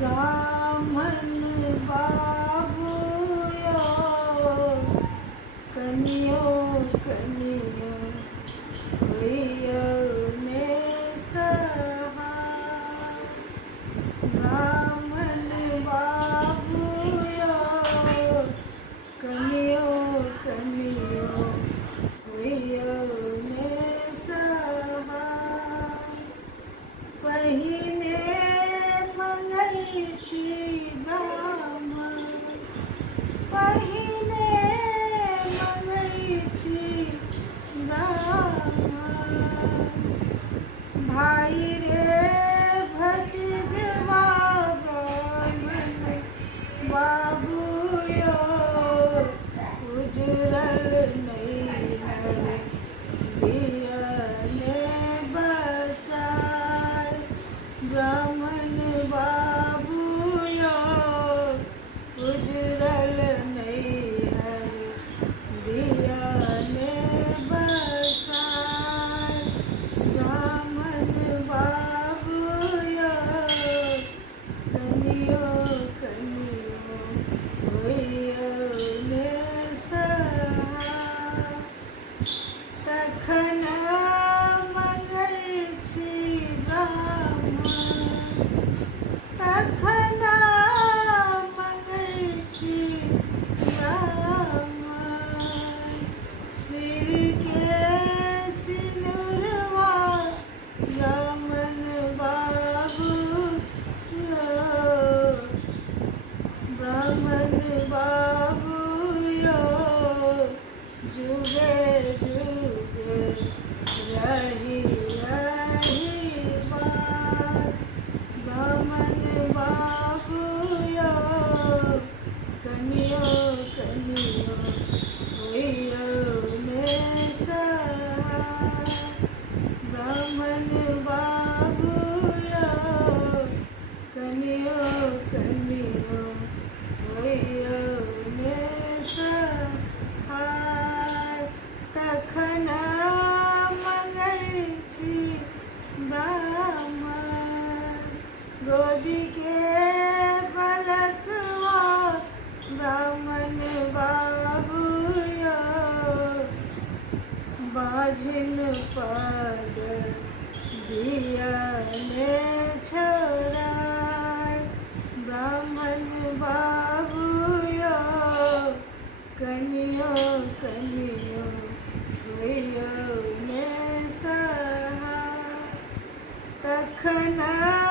ब्राह्मण बाबूयो कनियो कनियो हुइयो ने सहाय। ब्राह्मण बाबूयो कनियो कनियो हुइयो ने सहाय। पहिने मंगई छी ब्राह्मण, पहिने मंगई छी ब्राह्मण। भाई रे भतीजवा ब्राह्मण बाबूयो उजरल नैहर दियने बचाय। ब्राह्मण